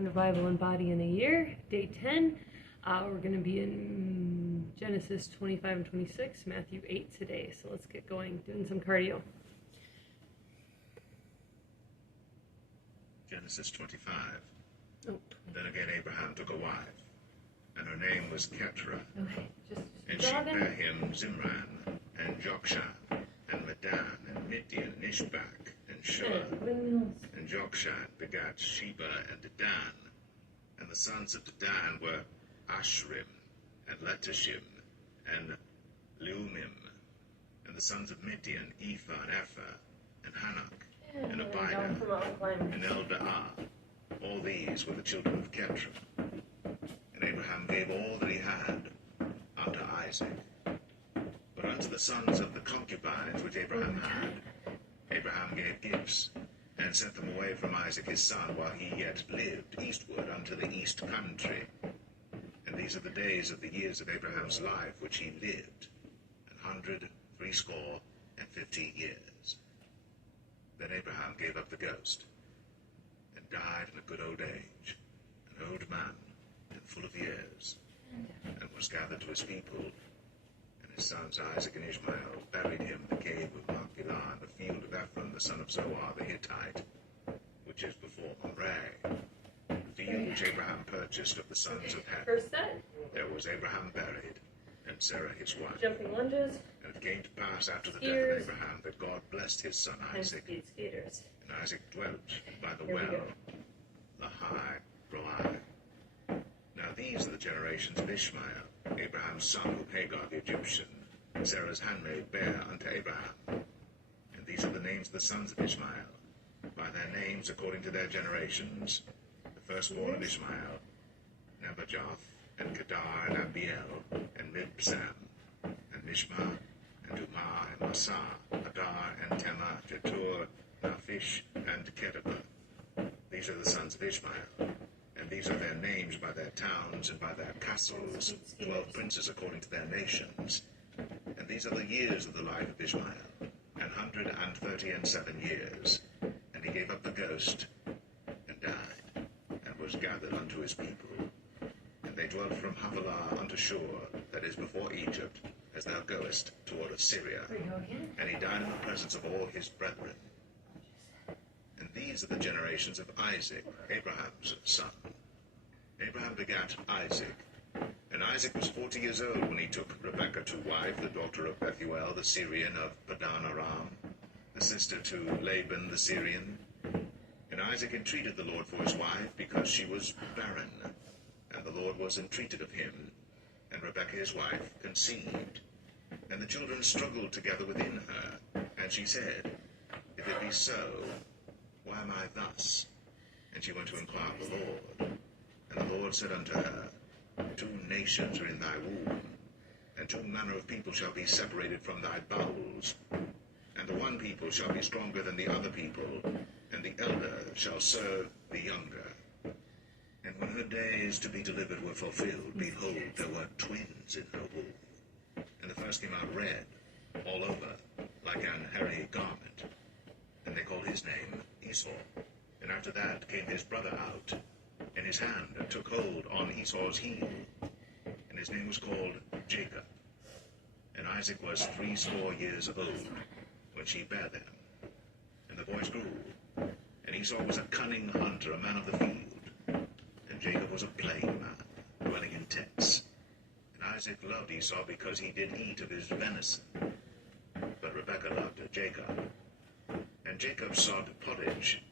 Open the Bible and Body in a Year, Day 10. We're going to be in Genesis 25 and 26, Matthew 8 today. So let's get going, doing some cardio. Genesis 25. Oh. Then again Abraham took a wife, and her name was Keturah. Okay, just And she jogging. bare him Zimran, and Jokshan, and Medan, and Midian, and Ishbak, and Shua. Windmills. And Jokshan begat Sheba and Dedan. And the sons of Dedan were Ashrim, and Letashim, and Leumim. And the sons of Midian, Ephah, and Ephah, and Hanok, and Abida, and Eldaah. All these were the children of Keturah. And Abraham gave all that he had unto Isaac. But unto the sons of the concubines which Abraham had, Abraham gave gifts, and sent them away from Isaac his son, while he yet lived, eastward unto the east country. And these are the days of the years of Abraham's life which he lived, 160 years. Then Abraham gave up the ghost, and died in a good old age, an old man, and full of years, and was gathered to his people. And his sons Isaac and Ishmael buried him in the cave of Machpelah, in the field of Ephron, the son of Zohar the Hittite, which is before Mamre, the field which Abraham purchased of the sons of Heth. First set. There was Abraham buried, and Sarah his wife. Jumping lunges. And it came to pass after the death Skiers. of Abraham that God blessed his son And Isaac. speed skaters. And Isaac dwelt by the Here we well, go. Lahai Roi. Now these are the generations of Ishmael, Abraham's son, whom Hagar the Egyptian, Sarah's handmaid, bare unto Abraham. And these are the names of the sons of Ishmael, by their names according to their generations. The firstborn of Ishmael, Nebajoth, and Kedar, and Abiel, and Mibsam, and Mishma, and Umah, and Massa, Adar, and Tema, Jetur, Naphish, and Kedaba. These are the sons of Ishmael, and these are their names by their towns and by their castles, 12 princes according to their nations. And these are the years of the life of Ishmael, 137 years. And he gave up the ghost, and died, and was gathered unto his people. And they dwelt from Havilah unto Shur, that is before Egypt, as thou goest toward Assyria. There you go again. And he died in the presence of all his brethren. And these are the generations of Isaac, Abraham's son. Abraham begat Isaac. And Isaac was 40 years old when he took Rebekah to wife, the daughter of Bethuel the Syrian of Padan Aram, the sister to Laban the Syrian. And Isaac entreated the Lord for his wife, because she was barren. And the Lord was entreated of him. And Rebekah his wife conceived. And the children struggled together within her. And she said, If it be so, why am I thus? And she went to inquire of the Lord. And the Lord said unto her, 2 nations are in thy womb, and 2 manner of people shall be separated from thy bowels. And the one people shall be stronger than the other people, and the elder shall serve the younger. And when her days to be delivered were fulfilled, behold, there were twins in her womb. And the first came out red, all over, like an hairy garment. And they called his name Esau. And after that came his brother out, and his hand took hold on Esau's heel. And his name was called Jacob. And Isaac was 80 years old when she bare them. And the boys grew. And Esau was a cunning hunter, a man of the field. And Jacob was a plain man, dwelling in tents. And Isaac loved Esau because he did eat of his venison. But Rebekah loved Jacob. And Jacob sought pottage.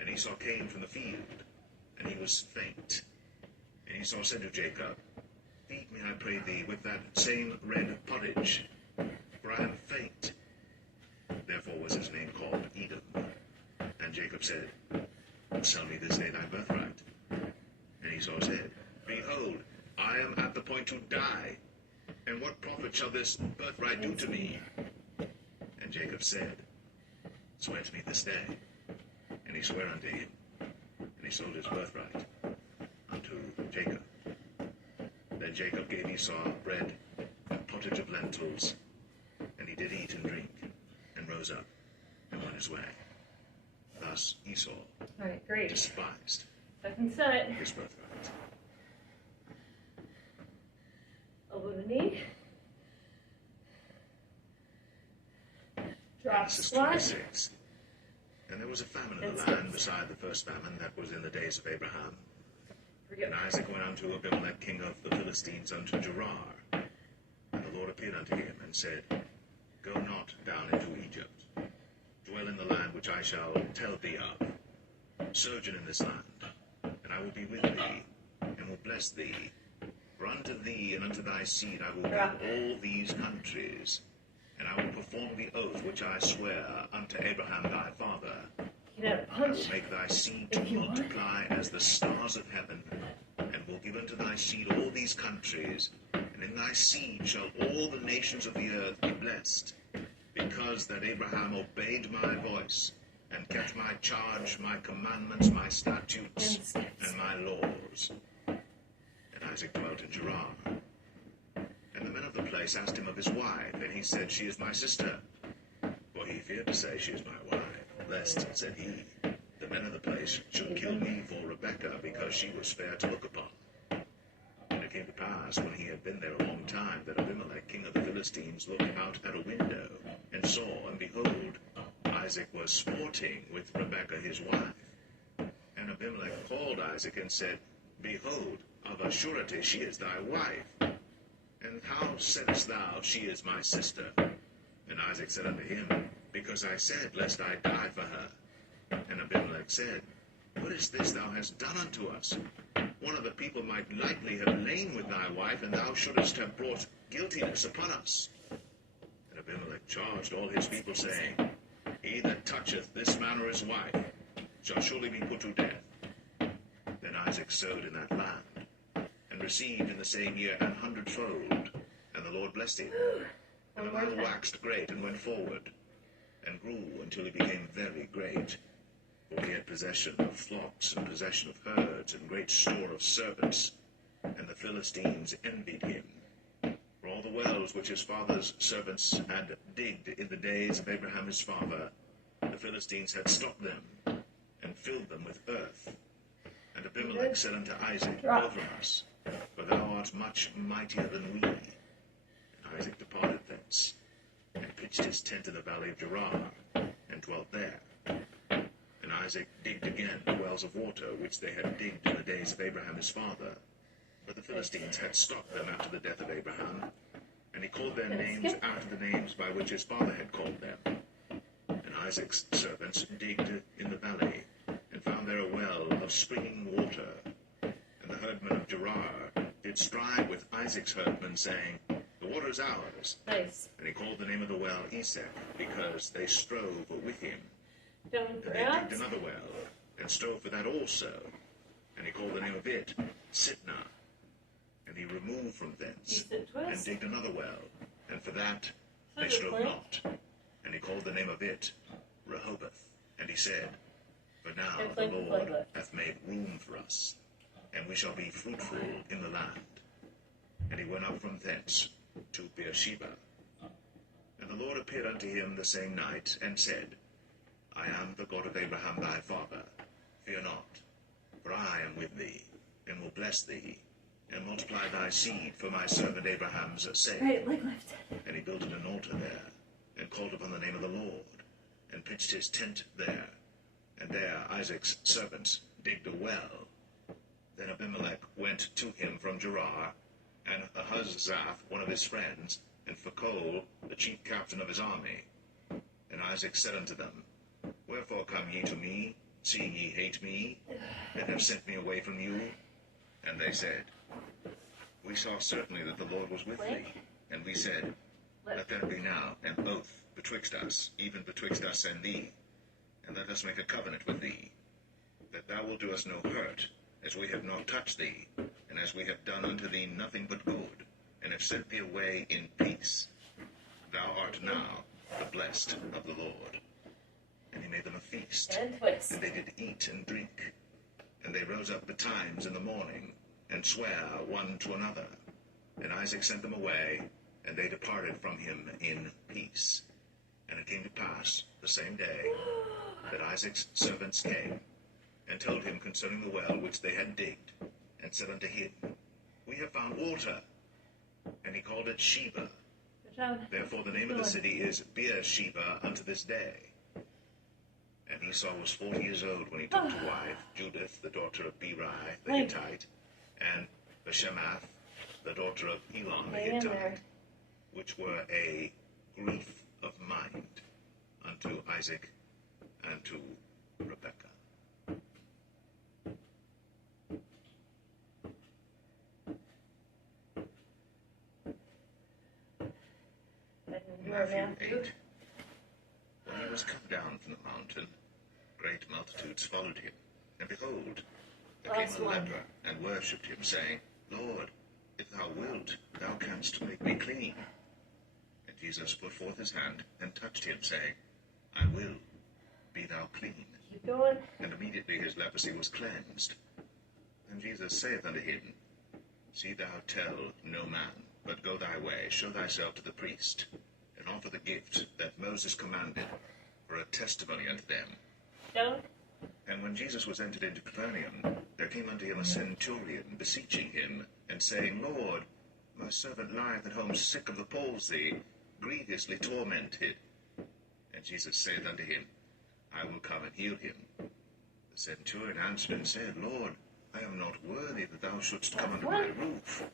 And Esau came from the field, and he was faint. And Esau said to Jacob, Feed me, I pray thee, with that same red pottage, for I am faint. Therefore was his name called Edom. And Jacob said, Sell me this day thy birthright. And Esau said, Behold, I am at the point to die, and what profit shall this birthright do to me? And Jacob said, Swear to me this day. And he sware unto him, and he sold his birthright unto Jacob. Then Jacob gave Esau bread and pottage of lentils, and he did eat and drink, and rose up, and went his way. Thus Esau All right, great. despised Second set. his birthright. Elbow to knee. Drop Genesis squat. 26. And there was a famine in the That's land it. beside the first famine that was in the days of Abraham. Forget And Isaac went unto Abimelech king of the Philistines unto Gerar. And the Lord appeared unto him and said, Go not down into Egypt. Dwell in the land which I shall tell thee of. Sojourn in this land, and I will be with thee, and will bless thee. For unto thee and unto thy seed I will give all these countries, and I will perform the oath which I swear unto Abraham thy father. You can have a I will punch. make thy seed If to you want. multiply as the stars of heaven, and will give unto thy seed all these countries, and in thy seed shall all the nations of the earth be blessed, because that Abraham obeyed my voice, and kept my charge, my commandments, my statutes, and my laws. And Isaac dwelt in Gerar. And the men of the place asked him of his wife, and he said, She is my sister. For he feared to say, She is my wife, lest, said he, the men of the place should kill me for Rebekah, because she was fair to look upon. And it came to pass, when he had been there a long time, that Abimelech king of the Philistines looked out at a window, and saw, and behold, Isaac was sporting with Rebekah his wife. And Abimelech called Isaac and said, Behold, of a surety she is thy wife. And how saidst thou, She is my sister? And Isaac said unto him, Because I said, Lest I die for her. And Abimelech said, What is this thou hast done unto us? One of the people might lightly have lain with thy wife, and thou shouldest have brought guiltiness upon us. And Abimelech charged all his people, saying, He that toucheth this man or his wife shall surely be put to death. Then Isaac sowed in that land, and received in the same year 100-fold. And the Lord blessed him. And the land waxed great, and went forward, and grew until he became very great. For he had possession of flocks, and possession of herds, and great store of servants. And the Philistines envied him. For all the wells which his father's servants had digged in the days of Abraham his father, the Philistines had stopped them, and filled them with earth. And Abimelech said unto Isaac, Go from us, for thou art much mightier than we. And Isaac departed thence, and pitched his tent in the valley of Gerar, and dwelt there. And Isaac digged again the wells of water, which they had digged in the days of Abraham his father. But the Philistines had stopped them after the death of Abraham, and he called their names after the names by which his father had called them. And Isaac's servants digged in the valley, and found there a well of springing water. And the herdmen of Gerar did strive with Isaac's herdmen, saying, The water is ours. Nice. And he called the name of the well Esek, because they strove with him. Down And for they digged abs. another well, and strove for that also. And he called the name of it Sitnah. And he removed from thence, Decent and twist. digged another well, and for that they Good strove point. not. And he called the name of it Rehoboth. And he said, For now And the played the Lord flag hath made room for us, and we shall be fruitful in the land. And he went up from thence to Beersheba. And the Lord appeared unto him the same night, and said, I am the God of Abraham thy father. Fear not, for I am with thee, and will bless thee, and multiply thy seed for my servant Abraham's sake. Right, leg lift. And he built an altar there, and called upon the name of the Lord, and pitched his tent there. And there Isaac's servants digged a well. Then Abimelech went to him from Gerar, and Ahuzzath, one of his friends, and Phicol, the chief captain of his army. And Isaac said unto them, Wherefore come ye to me, seeing ye hate me, and have sent me away from you? And they said, We saw certainly that the Lord was with thee. And we said, Let there be now an oath betwixt us, even betwixt us and thee, and let us make a covenant with thee, that thou wilt do us no hurt, as we have not touched thee, and as we have done unto thee nothing but good, and have sent thee away in peace. Thou art now the blessed of the Lord. And he made them a feast, And twist. and they did eat and drink. And they rose up betimes in the morning, and sware one to another. And Isaac sent them away, and they departed from him in peace. And it came to pass the same day that Isaac's servants came, and told him concerning the well which they had digged, and said unto him, We have found water. And he called it Sheba. Good job. Therefore the name of the city is Beersheba unto this day. And Esau was 40 years old when he took to wife Judith, the daughter of Beeri the Hittite, and Bashemath, the daughter of Elon the Hang in there. Hittite, which were a grief of mind unto Isaac and to Rebekah. Matthew 8. When he was come down from the mountain, great multitudes followed him. And behold, there Last came a one. leper, and worshipped him, saying, Lord, if thou wilt, thou canst make me clean. And Jesus put forth his hand, and touched him, saying, I will, be thou clean. Keep going. And immediately his leprosy was cleansed. And Jesus saith unto him, See thou tell no man, but go thy way, show thyself to the priest, and offer the gift that Moses commanded, for a testimony unto them. Down. And when Jesus was entered into Capernaum, there came unto him a centurion, beseeching him, and saying, Lord, my servant lieth at home sick of the palsy, grievously tormented. And Jesus saith unto him, I will come and heal him. The centurion answered and said, Lord, I am not worthy that thou shouldst come under my roof,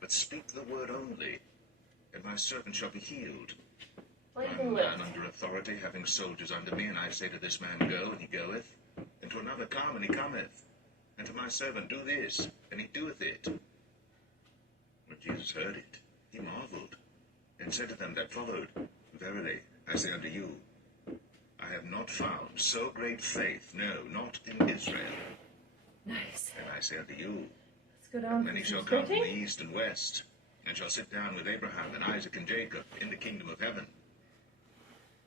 but speak the word only, and my servant shall be healed. Well, you I am can a lift. man under authority, having soldiers under me, and I say to this man, Go, and he goeth, and to another, Come, and he cometh, and to my servant, Do this, and he doeth it. When Jesus heard it, he marveled, and said to them that followed, Verily, I say unto you, I have not found so great faith, no, not in Israel. Nice. And I say unto you, Let's go down. Many for shall some come from the stretching. east and west, and shall sit down with Abraham and Isaac and Jacob in the kingdom of heaven.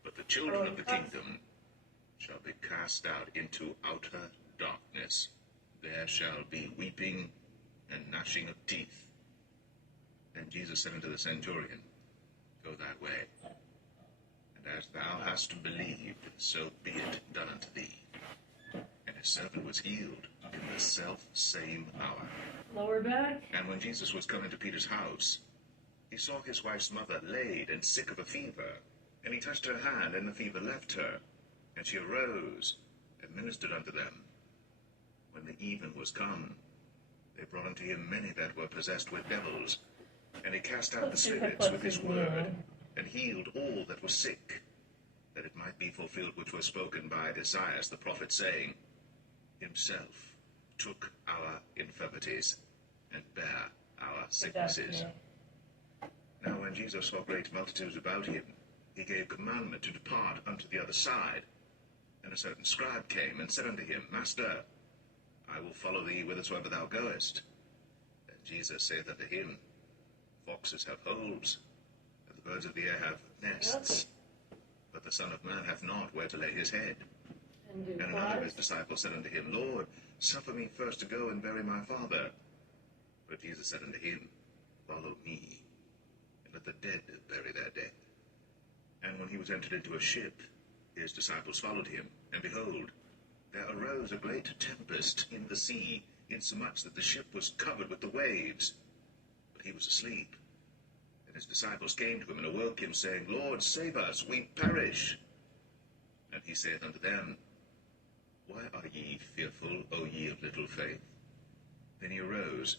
But the children of the kingdom shall be cast out into outer darkness. There shall be weeping and gnashing of teeth. And Jesus said unto the centurion, Go thy way, and as thou hast believed, so be it done unto thee. And his servant was healed in the self same hour. Lower back. And when Jesus was come into Peter's house, he saw his wife's mother laid and sick of a fever. And he touched her hand, and the fever left her. And she arose and ministered unto them. When the even was come, they brought unto him many that were possessed with devils. And he cast out the spirits with his word, and healed all that were sick, that it might be fulfilled which was spoken by Isaiah the prophet, saying, Himself took our infirmities, and bare our sicknesses. Now when Jesus saw great multitudes about him, he gave commandment to depart unto the other side. And a certain scribe came, and said unto him, Master, I will follow thee whithersoever thou goest. And Jesus saith unto him, Foxes have holes, and the birds of the air have nests, but the Son of Man hath not where to lay his head. And do And another of quads. his disciples said unto him, Lord, suffer me first to go and bury my father. But Jesus said unto him, Follow me, and let the dead bury their dead. And when he was entered into a ship, his disciples followed him. And behold, there arose a great tempest in the sea, insomuch that the ship was covered with the waves. But he was asleep. And his disciples came to him and awoke him, saying, Lord, save us, we perish. And he saith unto them, Why are ye fearful, O ye of little faith? Then he arose,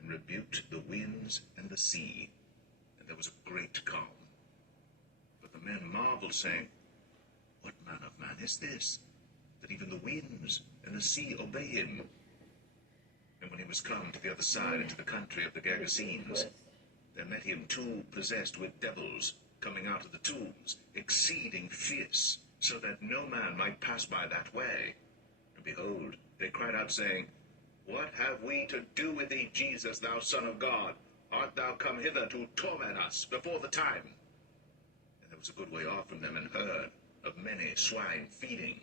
and rebuked the winds and the sea, and there was a great calm. But the men marveled, saying, What manner of man is this, that even the winds and the sea obey him? And when he was come to the other side, into the country of the Gergesenes, there met him two possessed with devils, coming out of the tombs, exceeding fierce, so that no man might pass by that way. And behold, they cried out, saying, What have we to do with thee, Jesus, thou Son of God? Art thou come hither to torment us before the time? And there was a good way off from them, and heard of many swine feeding.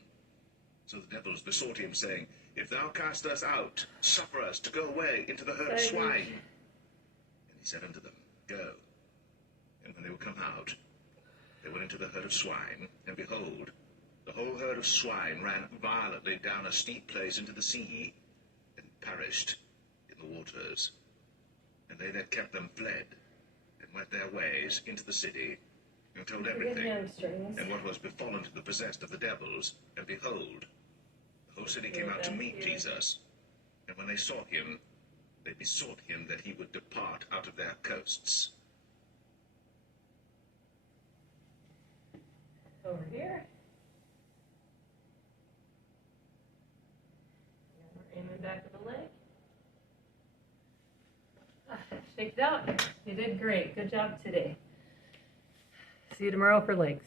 So the devils besought him, saying, If thou cast us out, suffer us to go away into the herd of swine. And he said unto them, Go. And when they were come out, they went into the herd of swine, and behold, The whole herd of swine ran violently down a steep place into the sea and perished in the waters. And they that kept them fled and went their ways into the city and told everything Hamstrings. and what was befallen to the possessed of the devils. And behold, the whole city came out to meet Jesus. And when they saw him, they besought him that he would depart out of their coasts. Over here. And we're aiming back at the leg. Shake it out. You did great. Good job today. See you tomorrow for legs.